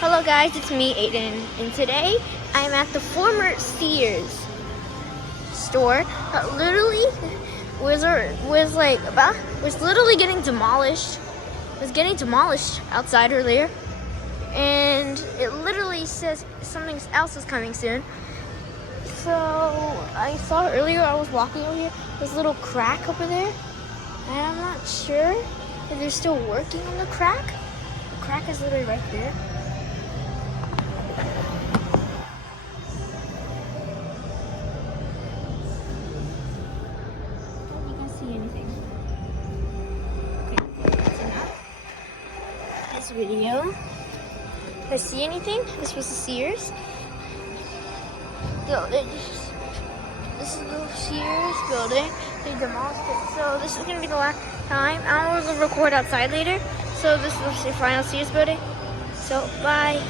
Hello guys, it's me, Aiden, and today I'm at the former SEARS store that literally was literally getting demolished. Was getting demolished outside earlier, and it literally says something else is coming soon. So I saw earlier, I was walking over here, there's a little crack over there, and I'm not sure if they're still working on the crack. The crack is literally right there. This video. If I see anything, this was the SEARS. This is the SEARS building. They demolished it. So this is gonna be the last time. I will record outside later. So this is the final SEARS building. So bye.